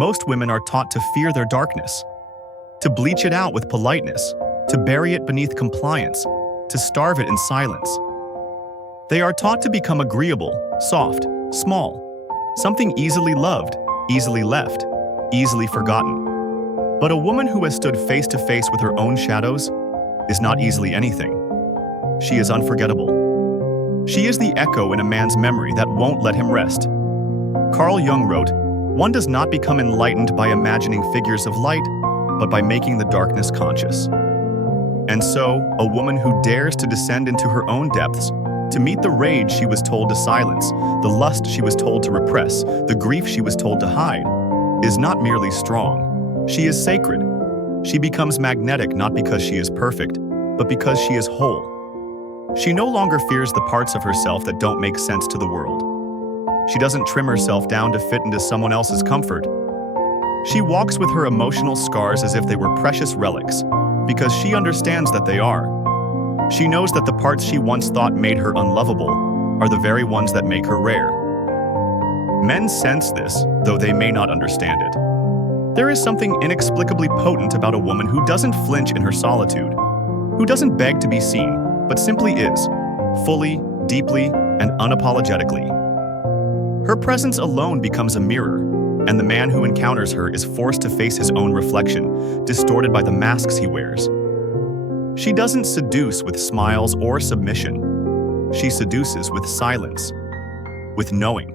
Most women are taught to fear their darkness, to bleach it out with politeness, to bury it beneath compliance, to starve it in silence. They are taught to become agreeable, soft, small, something easily loved, easily left, easily forgotten. But a woman who has stood face to face with her own shadows is not easily anything. She is unforgettable. She is the echo in a man's memory that won't let him rest. Carl Jung wrote, "One does not become enlightened by imagining figures of light, but by making the darkness conscious." And so, a woman who dares to descend into her own depths, to meet the rage she was told to silence, the lust she was told to repress, the grief she was told to hide, is not merely strong. She is sacred. She becomes magnetic not because she is perfect, but because she is whole. She no longer fears the parts of herself that don't make sense to the world. She doesn't trim herself down to fit into someone else's comfort. She walks with her emotional scars as if they were precious relics, because she understands that they are. She knows that the parts she once thought made her unlovable are the very ones that make her rare. Men sense this, though they may not understand it. There is something inexplicably potent about a woman who doesn't flinch in her solitude, who doesn't beg to be seen, but simply is, fully, deeply, and unapologetically. Her presence alone becomes a mirror, and the man who encounters her is forced to face his own reflection, distorted by the masks he wears. She doesn't seduce with smiles or submission. She seduces with silence, with knowing,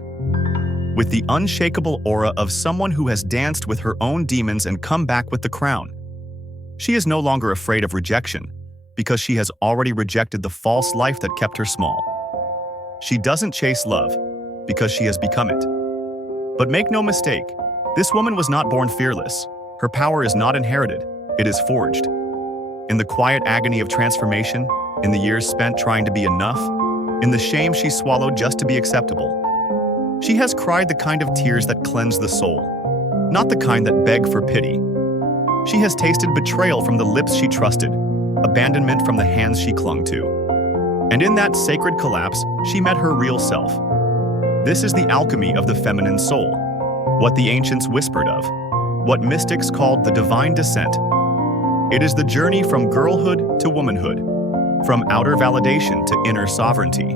with the unshakable aura of someone who has danced with her own demons and come back with the crown. She is no longer afraid of rejection, because she has already rejected the false life that kept her small. She doesn't chase love, because she has become it. But make no mistake, this woman was not born fearless. Her power is not inherited, it is forged. In the quiet agony of transformation, in the years spent trying to be enough, in the shame she swallowed just to be acceptable. She has cried the kind of tears that cleanse the soul, not the kind that beg for pity. She has tasted betrayal from the lips she trusted, abandonment from the hands she clung to. And in that sacred collapse, she met her real self. This is the alchemy of the feminine soul, what the ancients whispered of, what mystics called the divine descent. It is the journey from girlhood to womanhood, from outer validation to inner sovereignty.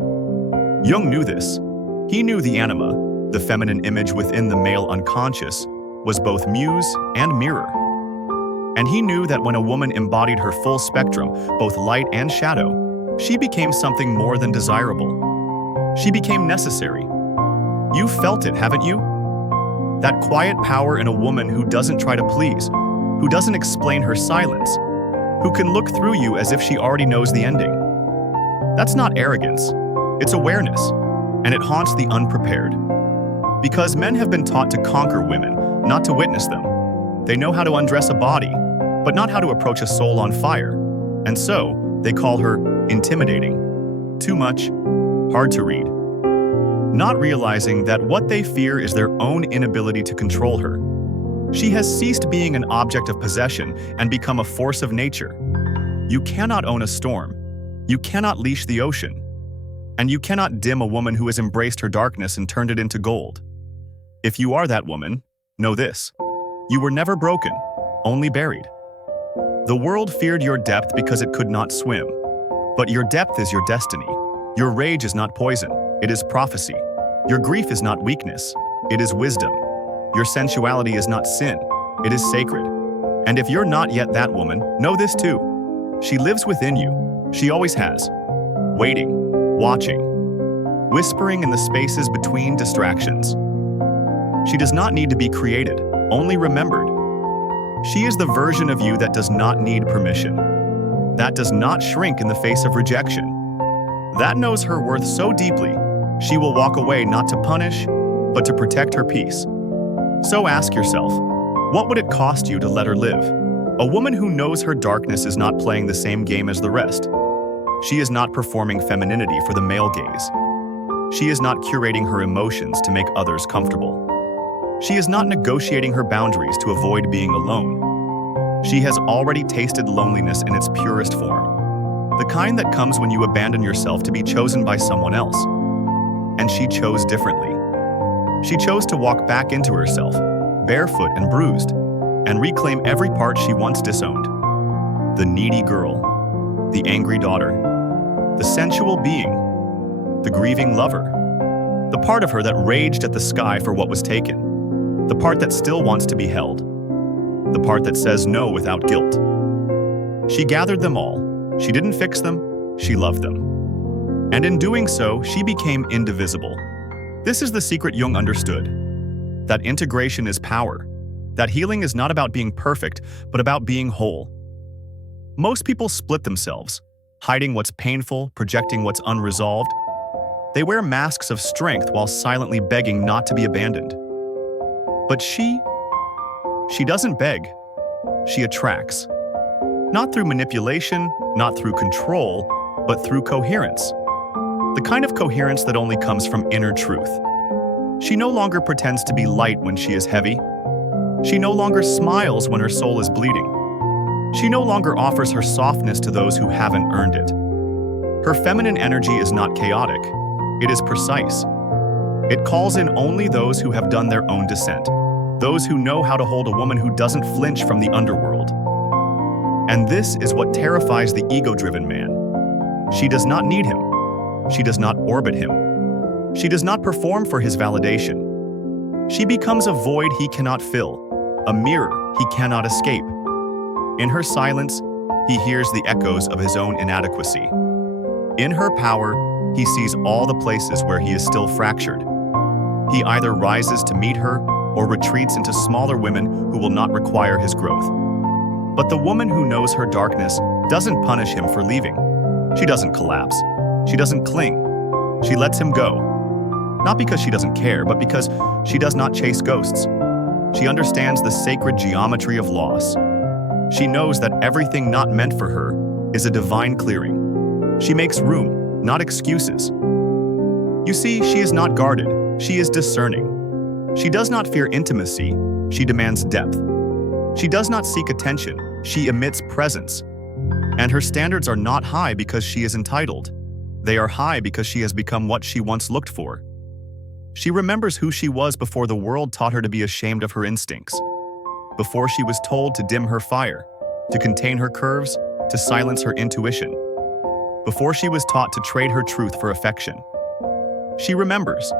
Jung knew this. He knew the anima, the feminine image within the male unconscious, was both muse and mirror. And he knew that when a woman embodied her full spectrum, both light and shadow, she became something more than desirable. She became necessary. You've felt it, haven't you? That quiet power in a woman who doesn't try to please, who doesn't explain her silence, who can look through you as if she already knows the ending. That's not arrogance, it's awareness, and it haunts the unprepared. Because men have been taught to conquer women, not to witness them. They know how to undress a body, but not how to approach a soul on fire. And so, they call her intimidating, too much, hard to read. Not realizing that what they fear is their own inability to control her. She has ceased being an object of possession and become a force of nature. You cannot own a storm. You cannot leash the ocean. And you cannot dim a woman who has embraced her darkness and turned it into gold. If you are that woman, know this. You were never broken, only buried. The world feared your depth because it could not swim. But your depth is your destiny. Your rage is not poison, it is prophecy. Your grief is not weakness, it is wisdom. Your sensuality is not sin, it is sacred. And if you're not yet that woman, know this too. She lives within you, she always has. Waiting, watching, whispering in the spaces between distractions. She does not need to be created, only remembered. She is the version of you that does not need permission, that does not shrink in the face of rejection, that knows her worth so deeply, she will walk away not to punish, but to protect her peace. So ask yourself, what would it cost you to let her live? A woman who knows her darkness is not playing the same game as the rest. She is not performing femininity for the male gaze. She is not curating her emotions to make others comfortable. She is not negotiating her boundaries to avoid being alone. She has already tasted loneliness in its purest form, the kind that comes when you abandon yourself to be chosen by someone else. And she chose differently. She chose to walk back into herself, barefoot and bruised, and reclaim every part she once disowned. The needy girl, the angry daughter, the sensual being, the grieving lover, the part of her that raged at the sky for what was taken, the part that still wants to be held, the part that says no without guilt. She gathered them all. She didn't fix them, she loved them. And in doing so, she became indivisible. This is the secret Jung understood, that integration is power, that healing is not about being perfect, but about being whole. Most people split themselves, hiding what's painful, projecting what's unresolved. They wear masks of strength while silently begging not to be abandoned. But she doesn't beg, she attracts. Not through manipulation, not through control, but through coherence. The kind of coherence that only comes from inner truth. She no longer pretends to be light when she is heavy. She no longer smiles when her soul is bleeding. She no longer offers her softness to those who haven't earned it. Her feminine energy is not chaotic. It is precise. It calls in only those who have done their own descent, those who know how to hold a woman who doesn't flinch from the underworld. And this is what terrifies the ego-driven man. She does not need him. She does not orbit him. She does not perform for his validation. She becomes a void he cannot fill, a mirror he cannot escape. In her silence, he hears the echoes of his own inadequacy. In her power, he sees all the places where he is still fractured. He either rises to meet her or retreats into smaller women who will not require his growth. But the woman who knows her darkness doesn't punish him for leaving. She doesn't collapse. She doesn't cling. She lets him go. Not because she doesn't care, but because she does not chase ghosts. She understands the sacred geometry of loss. She knows that everything not meant for her is a divine clearing. She makes room, not excuses. You see, she is not guarded. She is discerning. She does not fear intimacy. She demands depth. She does not seek attention. She emits presence. And her standards are not high because she is entitled. They are high because she has become what she once looked for. She remembers who she was before the world taught her to be ashamed of her instincts, before she was told to dim her fire, to contain her curves, to silence her intuition, before she was taught to trade her truth for affection. She remembers,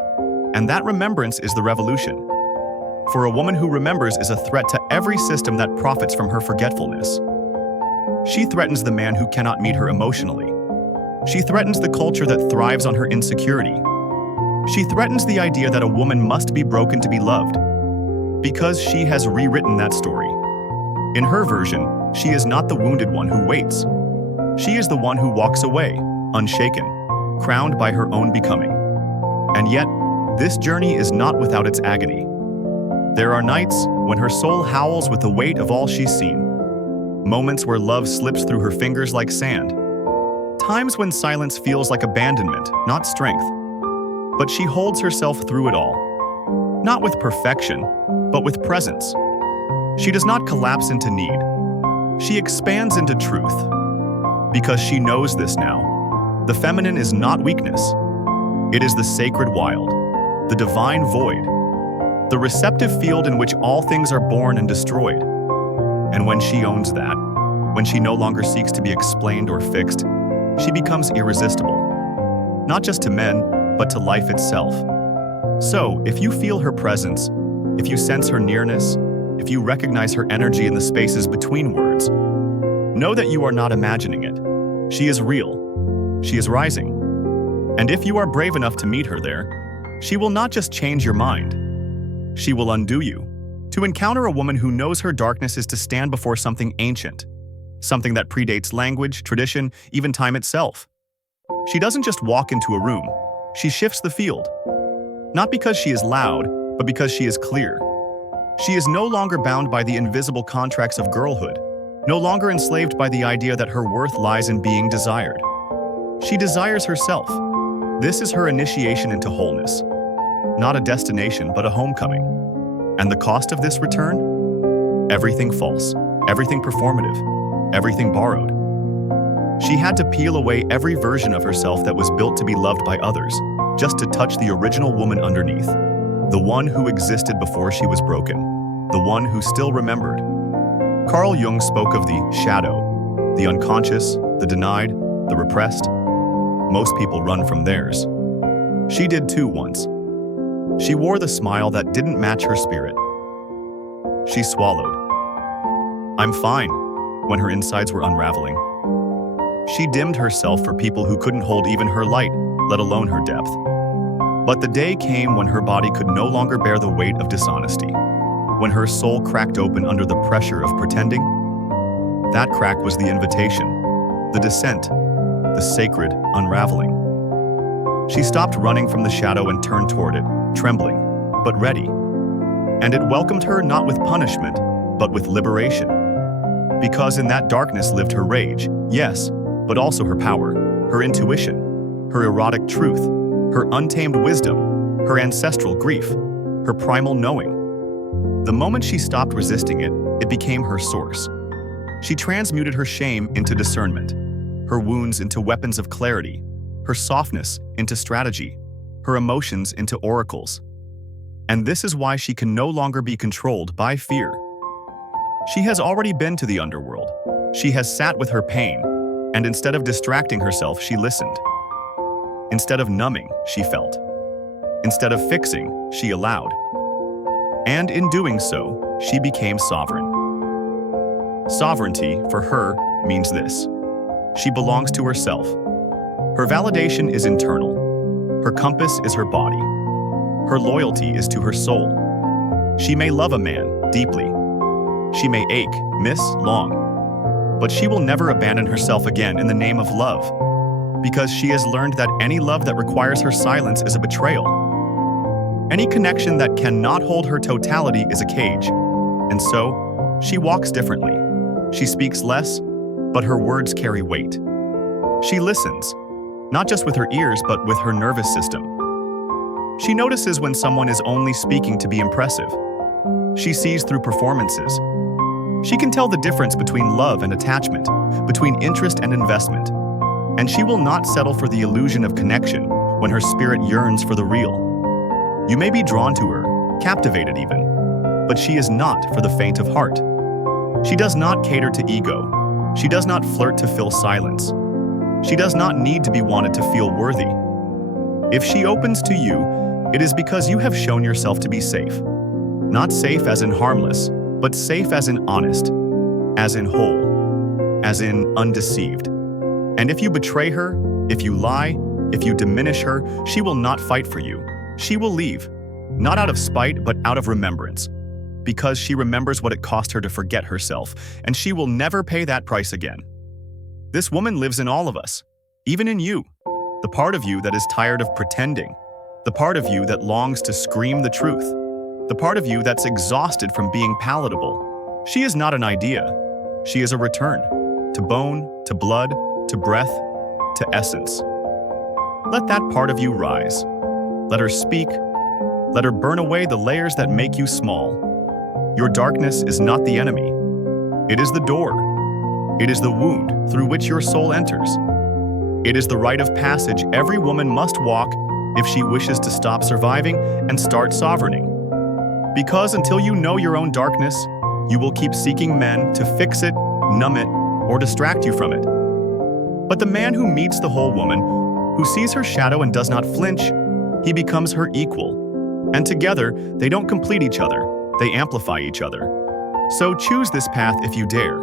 and that remembrance is the revolution. For a woman who remembers is a threat to every system that profits from her forgetfulness. She threatens the man who cannot meet her emotionally. She threatens the culture that thrives on her insecurity. She threatens the idea that a woman must be broken to be loved, because she has rewritten that story. In her version, she is not the wounded one who waits. She is the one who walks away, unshaken, crowned by her own becoming. And yet, this journey is not without its agony. There are nights when her soul howls with the weight of all she's seen. Moments where love slips through her fingers like sand. Times when silence feels like abandonment, not strength. But she holds herself through it all. Not with perfection, but with presence. She does not collapse into need. She expands into truth. Because she knows this now. The feminine is not weakness. It is the sacred wild, the divine void, the receptive field in which all things are born and destroyed. And when she owns that, when she no longer seeks to be explained or fixed, she becomes irresistible. Not just to men, but to life itself. So, if you feel her presence, if you sense her nearness, if you recognize her energy in the spaces between words, know that you are not imagining it. She is real. She is rising. And if you are brave enough to meet her there, she will not just change your mind. She will undo you. To encounter a woman who knows her darkness is to stand before something ancient, something that predates language, tradition, even time itself. She doesn't just walk into a room. She shifts the field. Not because she is loud, but because she is clear. She is no longer bound by the invisible contracts of girlhood, no longer enslaved by the idea that her worth lies in being desired. She desires herself. This is her initiation into wholeness. Not a destination, but a homecoming. And the cost of this return? Everything false, everything performative, everything borrowed. She had to peel away every version of herself that was built to be loved by others, just to touch the original woman underneath, the one who existed before she was broken. the one who still remembered. Carl Jung spoke of the shadow, the unconscious, the denied, the repressed. Most people run from theirs. She did too once. She wore the smile that didn't match her spirit. She swallowed. "I'm fine," when her insides were unraveling. She dimmed herself for people who couldn't hold even her light, let alone her depth. But the day came when her body could no longer bear the weight of dishonesty, when her soul cracked open under the pressure of pretending. That crack was the invitation, the descent, the sacred unraveling. She stopped running from the shadow and turned toward it, trembling, but ready. And it welcomed her not with punishment, but with liberation. Because in that darkness lived her rage, yes, but also her power, her intuition, her erotic truth, her untamed wisdom, her ancestral grief, her primal knowing. The moment she stopped resisting it, it became her source. She transmuted her shame into discernment, her wounds into weapons of clarity, her softness into strategy, her emotions into oracles. And this is why she can no longer be controlled by fear. She has already been to the underworld. She has sat with her pain, and instead of distracting herself, she listened. Instead of numbing, she felt. Instead of fixing, she allowed. And in doing so, she became sovereign. Sovereignty, for her, means this: she belongs to herself. Her validation is internal. Her compass is her body. Her loyalty is to her soul. She may love a man deeply. She may ache, miss, long. But she will never abandon herself again in the name of love, because she has learned that any love that requires her silence is a betrayal. Any connection that cannot hold her totality is a cage. And so, she walks differently. She speaks less, but her words carry weight. She listens, not just with her ears, but with her nervous system. She notices when someone is only speaking to be impressive. She sees through performances. She can tell the difference between love and attachment, between interest and investment. And she will not settle for the illusion of connection when her spirit yearns for the real. You may be drawn to her, captivated even, but she is not for the faint of heart. She does not cater to ego. She does not flirt to fill silence. She does not need to be wanted to feel worthy. If she opens to you, it is because you have shown yourself to be safe. Not safe as in harmless, but safe as in honest, as in whole, as in undeceived. And if you betray her, if you lie, if you diminish her, she will not fight for you. She will leave, not out of spite, but out of remembrance, because she remembers what it cost her to forget herself, and she will never pay that price again. This woman lives in all of us, even in you, the part of you that is tired of pretending, the part of you that longs to scream the truth, the part of you that's exhausted from being palatable. She is not an idea. She is a return, to bone, to blood, to breath, to essence. Let that part of you rise. Let her speak. Let her burn away the layers that make you small. Your darkness is not the enemy. It is the door. It is the wound through which your soul enters. It is the rite of passage every woman must walk if she wishes to stop surviving and start sovereigning. Because until you know your own darkness, you will keep seeking men to fix it, numb it, or distract you from it. But the man who meets the whole woman, who sees her shadow and does not flinch, he becomes her equal. And together, they don't complete each other, they amplify each other. So choose this path if you dare.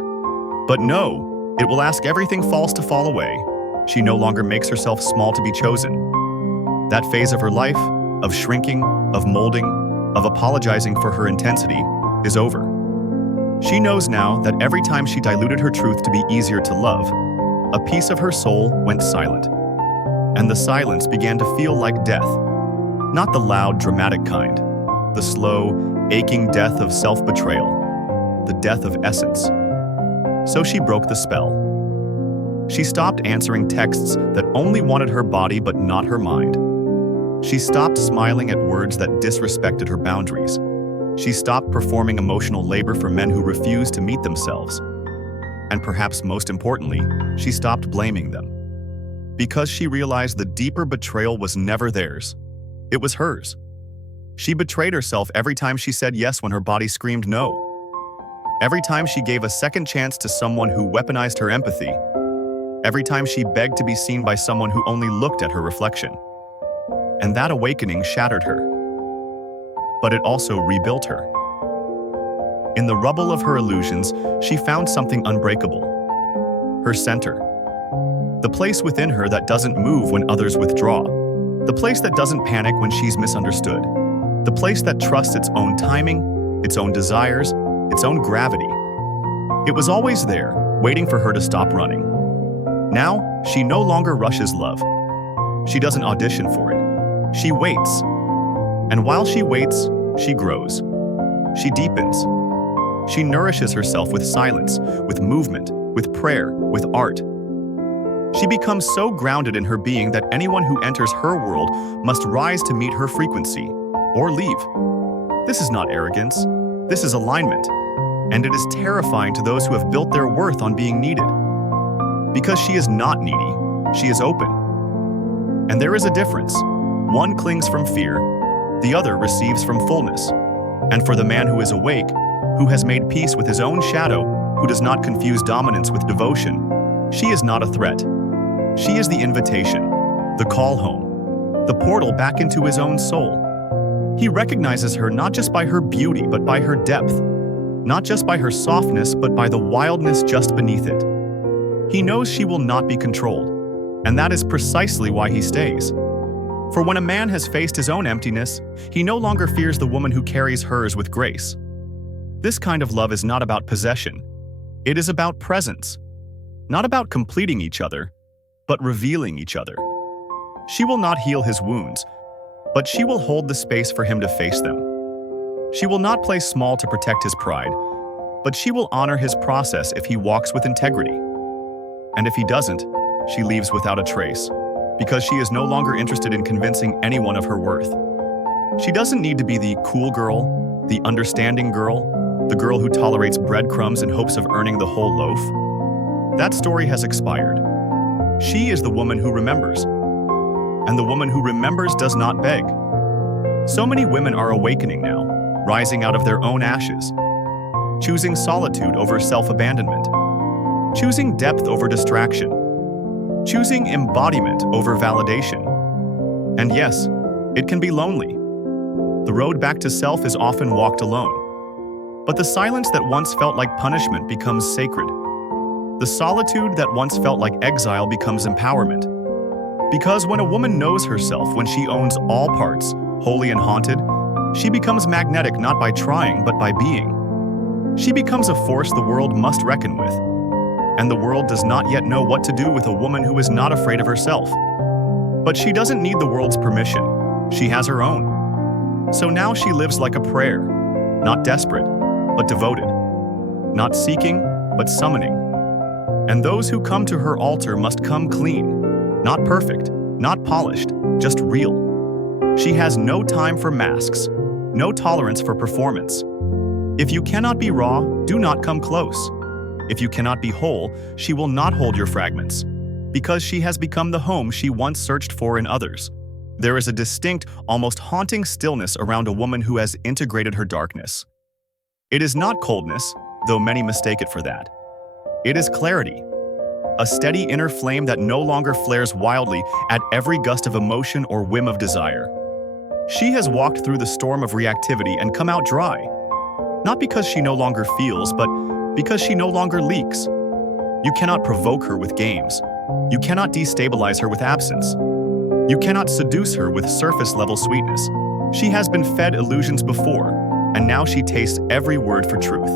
But know, it will ask everything false to fall away. She no longer makes herself small to be chosen. That phase of her life, of shrinking, of molding, of apologizing for her intensity, is over. She knows now that every time she diluted her truth to be easier to love, a piece of her soul went silent. And the silence began to feel like death. Not the loud, dramatic kind, the slow, aching death of self-betrayal, the death of essence. So she broke the spell. She stopped answering texts that only wanted her body but not her mind. She stopped smiling at words that disrespected her boundaries. She stopped performing emotional labor for men who refused to meet themselves. And perhaps most importantly, she stopped blaming them. Because she realized the deeper betrayal was never theirs. It was hers. She betrayed herself every time she said yes when her body screamed no. Every time she gave a second chance to someone who weaponized her empathy. Every time she begged to be seen by someone who only looked at her reflection. And that awakening shattered her. But it also rebuilt her. In the rubble of her illusions, she found something unbreakable. Her center. The place within her that doesn't move when others withdraw. The place that doesn't panic when she's misunderstood. The place that trusts its own timing, its own desires, its own gravity. It was always there, waiting for her to stop running. Now, she no longer rushes love. She doesn't audition for it. She waits. And while she waits, she grows. She deepens. She nourishes herself with silence, with movement, with prayer, with art. She becomes so grounded in her being that anyone who enters her world must rise to meet her frequency, or leave. This is not arrogance. This is alignment. And it is terrifying to those who have built their worth on being needed. Because she is not needy, she is open. And there is a difference. One clings from fear, the other receives from fullness. And for the man who is awake, who has made peace with his own shadow, who does not confuse dominance with devotion, she is not a threat. She is the invitation, the call home, the portal back into his own soul. He recognizes her not just by her beauty, but by her depth, not just by her softness, but by the wildness just beneath it. He knows she will not be controlled, and that is precisely why he stays. For when a man has faced his own emptiness, he no longer fears the woman who carries hers with grace. This kind of love is not about possession. It is about presence. Not about completing each other, but revealing each other. She will not heal his wounds, but she will hold the space for him to face them. She will not play small to protect his pride, but she will honor his process if he walks with integrity. And if he doesn't, she leaves without a trace, because she is no longer interested in convincing anyone of her worth. She doesn't need to be the cool girl, the understanding girl, the girl who tolerates breadcrumbs in hopes of earning the whole loaf. That story has expired. She is the woman who remembers. And the woman who remembers does not beg. So many women are awakening now, rising out of their own ashes, choosing solitude over self-abandonment, choosing depth over distraction, choosing embodiment over validation. And yes, it can be lonely. The road back to self is often walked alone. But the silence that once felt like punishment becomes sacred. The solitude that once felt like exile becomes empowerment. Because when a woman knows herself, when she owns all parts, holy and haunted, she becomes magnetic not by trying, but by being. She becomes a force the world must reckon with. And the world does not yet know what to do with a woman who is not afraid of herself. But she doesn't need the world's permission. She has her own. So now she lives like a prayer, not desperate, but devoted, not seeking, but summoning. And those who come to her altar must come clean, not perfect, not polished, just real. She has no time for masks, no tolerance for performance. If you cannot be raw, do not come close. If you cannot be whole, she will not hold your fragments, because she has become the home she once searched for in others. There is a distinct, almost haunting stillness around a woman who has integrated her darkness. It is not coldness, though many mistake it for that. It is clarity, a steady inner flame that no longer flares wildly at every gust of emotion or whim of desire. She has walked through the storm of reactivity and come out dry, not because she no longer feels, but because she no longer leaks. You cannot provoke her with games. You cannot destabilize her with absence. You cannot seduce her with surface-level sweetness. She has been fed illusions before, and now she tastes every word for truth.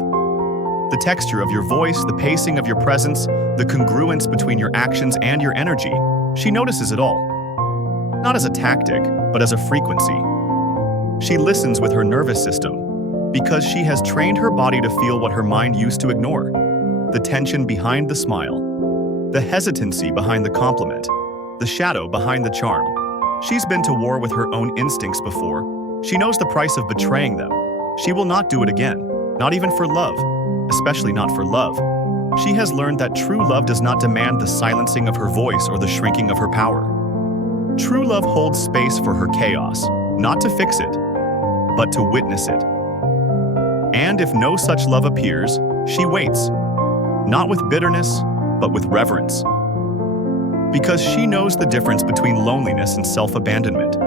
The texture of your voice, the pacing of your presence, the congruence between your actions and your energy, she notices it all. Not as a tactic, but as a frequency. She listens with her nervous system, because she has trained her body to feel what her mind used to ignore. The tension behind the smile, the hesitancy behind the compliment, the shadow behind the charm. She's been to war with her own instincts before. She knows the price of betraying them. She will not do it again, not even for love, especially not for love. She has learned that true love does not demand the silencing of her voice or the shrinking of her power. True love holds space for her chaos, not to fix it, but to witness it. And if no such love appears, she waits, not with bitterness, but with reverence. Because she knows the difference between loneliness and self-abandonment.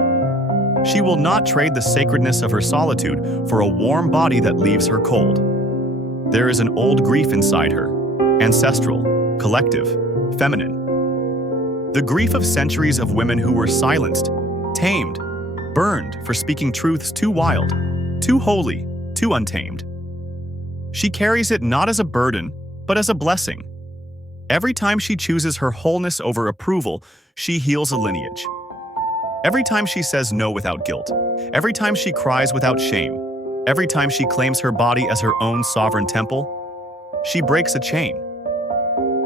She will not trade the sacredness of her solitude for a warm body that leaves her cold. There is an old grief inside her, ancestral, collective, feminine. The grief of centuries of women who were silenced, tamed, burned for speaking truths too wild, too holy, too untamed. She carries it not as a burden, but as a blessing. Every time she chooses her wholeness over approval, she heals a lineage. Every time she says no without guilt, every time she cries without shame, every time she claims her body as her own sovereign temple, she breaks a chain.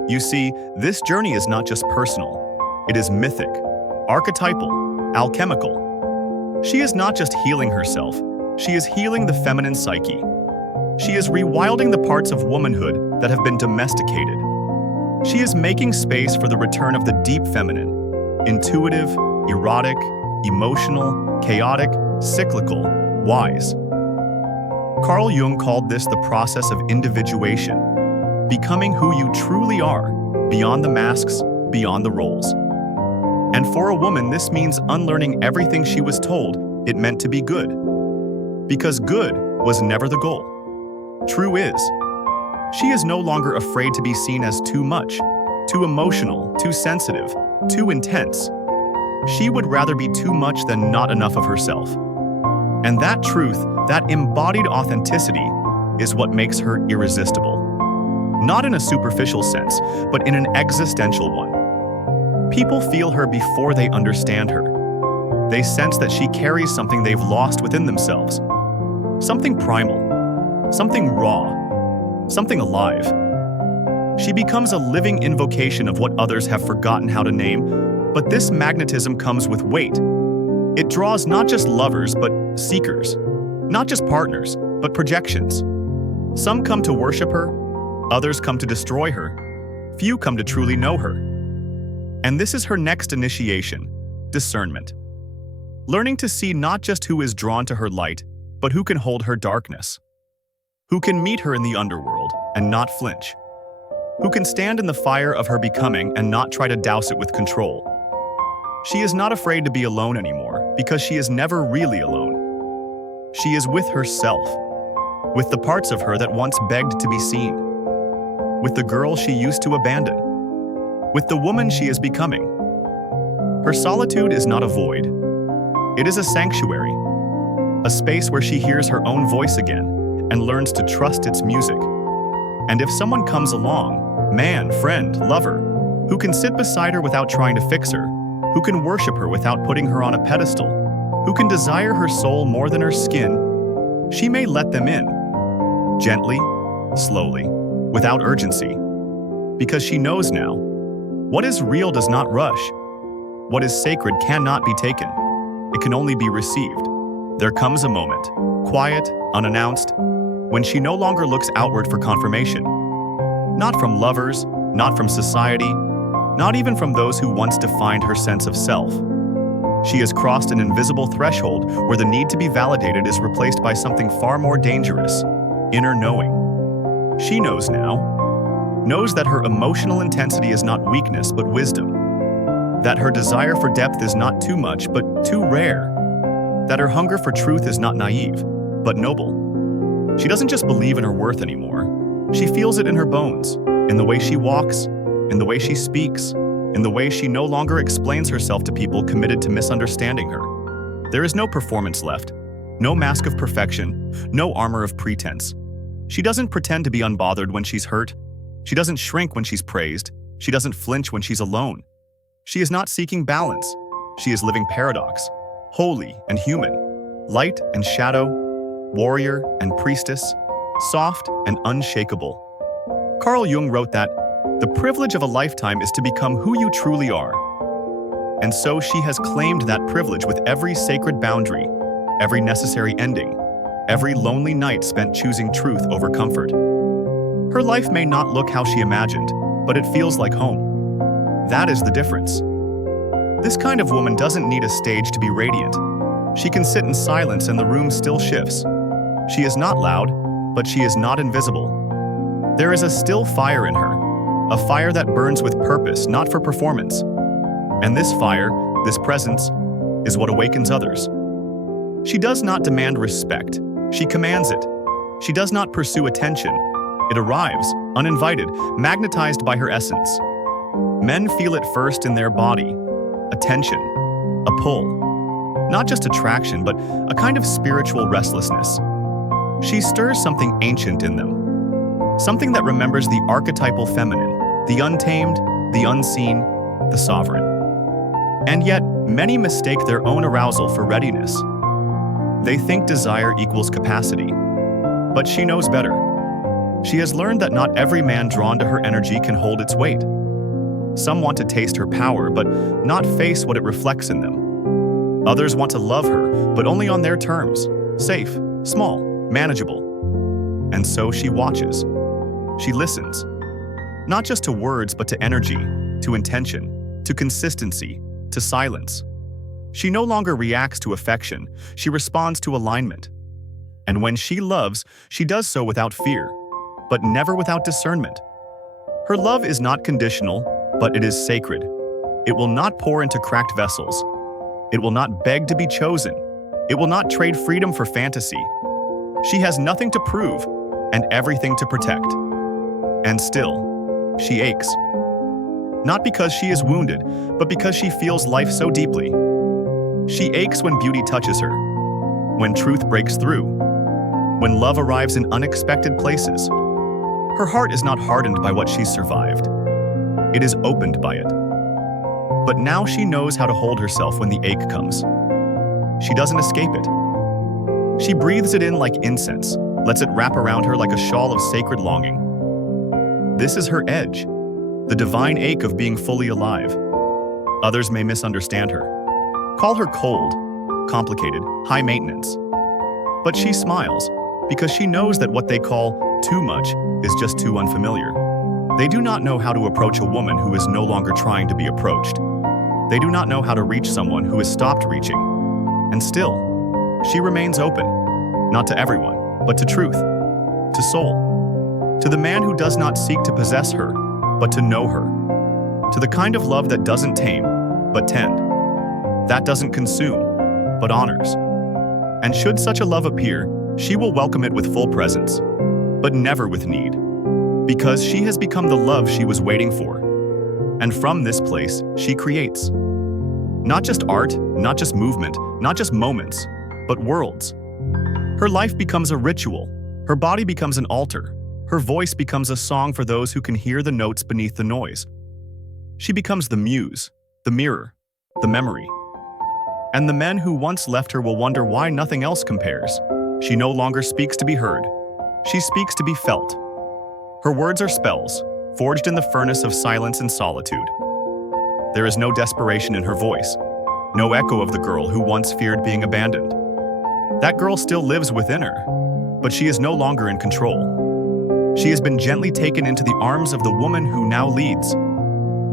You see, this journey is not just personal. It is mythic, archetypal, alchemical. She is not just healing herself, she is healing the feminine psyche. She is rewilding the parts of womanhood that have been domesticated. She is making space for the return of the deep feminine, intuitive, erotic, emotional, chaotic, cyclical, wise. Carl Jung called this the process of individuation, becoming who you truly are, beyond the masks, beyond the roles. And for a woman, this means unlearning everything she was told it meant to be good. Because good was never the goal. True is, she is no longer afraid to be seen as too much, too emotional, too sensitive, too intense. She would rather be too much than not enough of herself. And that truth, that embodied authenticity, is what makes her irresistible. Not in a superficial sense, but in an existential one. People feel her before they understand her. They sense that she carries something they've lost within themselves. Something primal, something raw, something alive. She becomes a living invocation of what others have forgotten how to name, but this magnetism comes with weight. It draws not just lovers, but seekers. Not just partners, but projections. Some come to worship her, others come to destroy her. Few come to truly know her. And this is her next initiation, discernment. Learning to see not just who is drawn to her light, but who can hold her darkness. Who can meet her in the underworld and not flinch. Who can stand in the fire of her becoming and not try to douse it with control. She is not afraid to be alone anymore because she is never really alone. She is with herself, with the parts of her that once begged to be seen, with the girl she used to abandon, with the woman she is becoming. Her solitude is not a void. It is a sanctuary, a space where she hears her own voice again and learns to trust its music. And if someone comes along, man, friend, lover, who can sit beside her without trying to fix her, who can worship her without putting her on a pedestal, who can desire her soul more than her skin, she may let them in, gently, slowly, without urgency, because she knows now, what is real does not rush. What is sacred cannot be taken. It can only be received. There comes a moment, quiet, unannounced, when she no longer looks outward for confirmation. Not from lovers, not from society, not even from those who once defined her sense of self. She has crossed an invisible threshold where the need to be validated is replaced by something far more dangerous, inner knowing. She knows now, knows that her emotional intensity is not weakness but wisdom, that her desire for depth is not too much but too rare, that her hunger for truth is not naive, but noble. She doesn't just believe in her worth anymore. She feels it in her bones, in the way she walks, in the way she speaks, in the way she no longer explains herself to people committed to misunderstanding her. There is no performance left, no mask of perfection, no armor of pretense. She doesn't pretend to be unbothered when she's hurt. She doesn't shrink when she's praised. She doesn't flinch when she's alone. She is not seeking balance. She is living paradox, holy and human, light and shadow, warrior and priestess, soft and unshakable. Carl Jung wrote that, "The privilege of a lifetime is to become who you truly are." And so she has claimed that privilege with every sacred boundary, every necessary ending, every lonely night spent choosing truth over comfort. Her life may not look how she imagined, but it feels like home. That is the difference. This kind of woman doesn't need a stage to be radiant. She can sit in silence and the room still shifts. She is not loud, but she is not invisible. There is a still fire in her, a fire that burns with purpose, not for performance. And this fire, this presence, is what awakens others. She does not demand respect, she commands it. She does not pursue attention. It arrives, uninvited, magnetized by her essence. Men feel it first in their body. Attention, a pull. Not just attraction, but a kind of spiritual restlessness. She stirs something ancient in them. Something that remembers the archetypal feminine, the untamed, the unseen, the sovereign. And yet, many mistake their own arousal for readiness. They think desire equals capacity. But she knows better. She has learned that not every man drawn to her energy can hold its weight. Some want to taste her power, but not face what it reflects in them. Others want to love her, but only on their terms, safe, small, manageable. And so she watches. She listens. Not just to words, but to energy, to intention, to consistency, to silence. She no longer reacts to affection, she responds to alignment. And when she loves, she does so without fear, but never without discernment. Her love is not conditional, but it is sacred. It will not pour into cracked vessels. It will not beg to be chosen. It will not trade freedom for fantasy. She has nothing to prove and everything to protect. And still, she aches. Not because she is wounded, but because she feels life so deeply. She aches when beauty touches her, when truth breaks through, when love arrives in unexpected places. Her heart is not hardened by what she's survived. It is opened by it. But now she knows how to hold herself when the ache comes. She doesn't escape it. She breathes it in like incense, lets it wrap around her like a shawl of sacred longing. This is her edge, the divine ache of being fully alive. Others may misunderstand her, call her cold, complicated, high maintenance. But she smiles, because she knows that what they call too much is just too unfamiliar. They do not know how to approach a woman who is no longer trying to be approached. They do not know how to reach someone who has stopped reaching. And still, she remains open, not to everyone, but to truth, to soul, to the man who does not seek to possess her, but to know her, to the kind of love that doesn't tame, but tend, that doesn't consume, but honors. And should such a love appear, she will welcome it with full presence, but never with need, because she has become the love she was waiting for. And from this place, she creates. Not just art, not just movement, not just moments, but worlds. Her life becomes a ritual, her body becomes an altar, her voice becomes a song for those who can hear the notes beneath the noise. She becomes the muse, the mirror, the memory. And the men who once left her will wonder why nothing else compares. She no longer speaks to be heard. She speaks to be felt. Her words are spells, forged in the furnace of silence and solitude. There is no desperation in her voice, no echo of the girl who once feared being abandoned. That girl still lives within her, but she is no longer in control. She has been gently taken into the arms of the woman who now leads,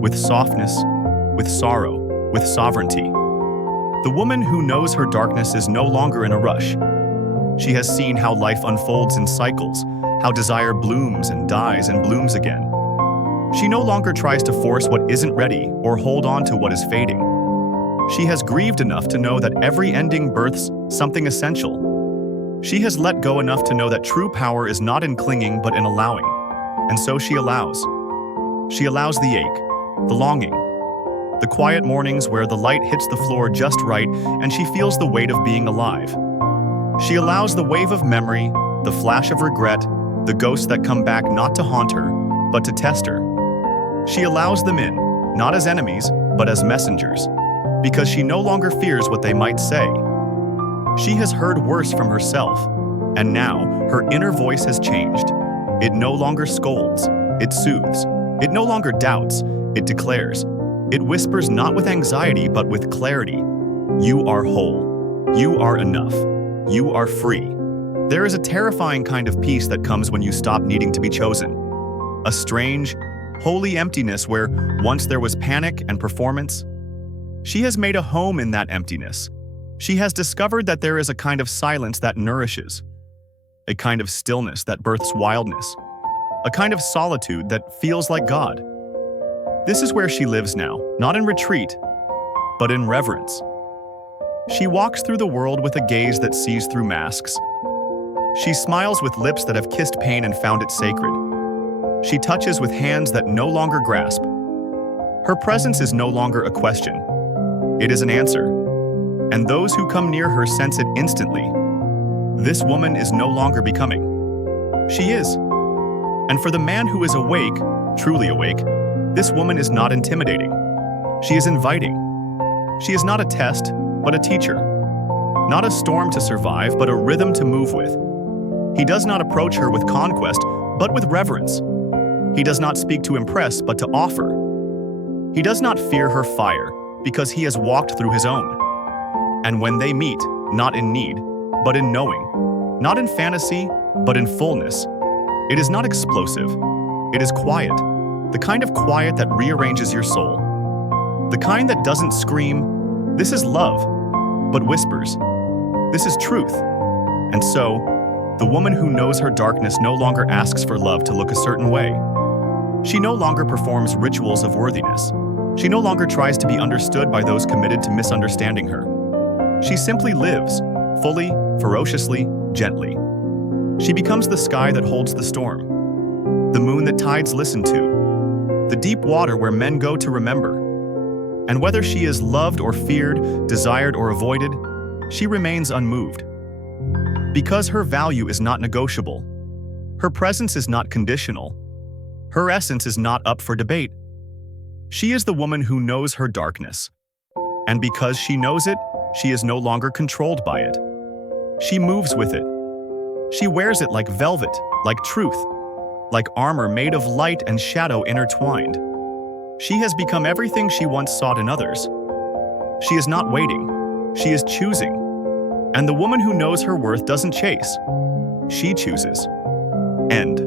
with softness, with sorrow, with sovereignty. The woman who knows her darkness is no longer in a rush. She has seen how life unfolds in cycles, how desire blooms and dies and blooms again. She no longer tries to force what isn't ready or hold on to what is fading. She has grieved enough to know that every ending births something essential. She has let go enough to know that true power is not in clinging but in allowing. And so she allows. She allows the ache, the longing, the quiet mornings where the light hits the floor just right and she feels the weight of being alive. She allows the wave of memory, the flash of regret, the ghosts that come back not to haunt her, but to test her. She allows them in, not as enemies, but as messengers, because she no longer fears what they might say. She has heard worse from herself, and now her inner voice has changed. It no longer scolds, it soothes. It no longer doubts, it declares. It whispers not with anxiety, but with clarity. You are whole. You are enough. You are free. There is a terrifying kind of peace that comes when you stop needing to be chosen. A strange, holy emptiness where once there was panic and performance. She has made a home in that emptiness, She has discovered that there is a kind of silence that nourishes, a kind of stillness that births wildness, a kind of solitude that feels like God. This is where she lives now, not in retreat, but in reverence. She walks through the world with a gaze that sees through masks. She smiles with lips that have kissed pain and found it sacred. She touches with hands that no longer grasp. Her presence is no longer a question. It is an answer. And those who come near her sense it instantly. This woman is no longer becoming. She is. And for the man who is awake, truly awake, this woman is not intimidating. She is inviting. She is not a test, but a teacher. Not a storm to survive, but a rhythm to move with. He does not approach her with conquest, but with reverence. He does not speak to impress, but to offer. He does not fear her fire, because he has walked through his own. And when they meet, not in need, but in knowing, not in fantasy, but in fullness, it is not explosive. It is quiet, the kind of quiet that rearranges your soul. The kind that doesn't scream, "This is love," but whispers, "This is truth." And so, the woman who knows her darkness no longer asks for love to look a certain way. She no longer performs rituals of worthiness. She no longer tries to be understood by those committed to misunderstanding her. She simply lives, fully, ferociously, gently. She becomes the sky that holds the storm, the moon that tides listen to, the deep water where men go to remember. And whether she is loved or feared, desired or avoided, she remains unmoved. Because her value is not negotiable. Her presence is not conditional. Her essence is not up for debate. She is the woman who knows her darkness. And because she knows it, she is no longer controlled by it. She moves with it. She wears it like velvet, like truth, like armor made of light and shadow intertwined. She has become everything she once sought in others. She is not waiting. She is choosing. And the woman who knows her worth doesn't chase. She chooses. End.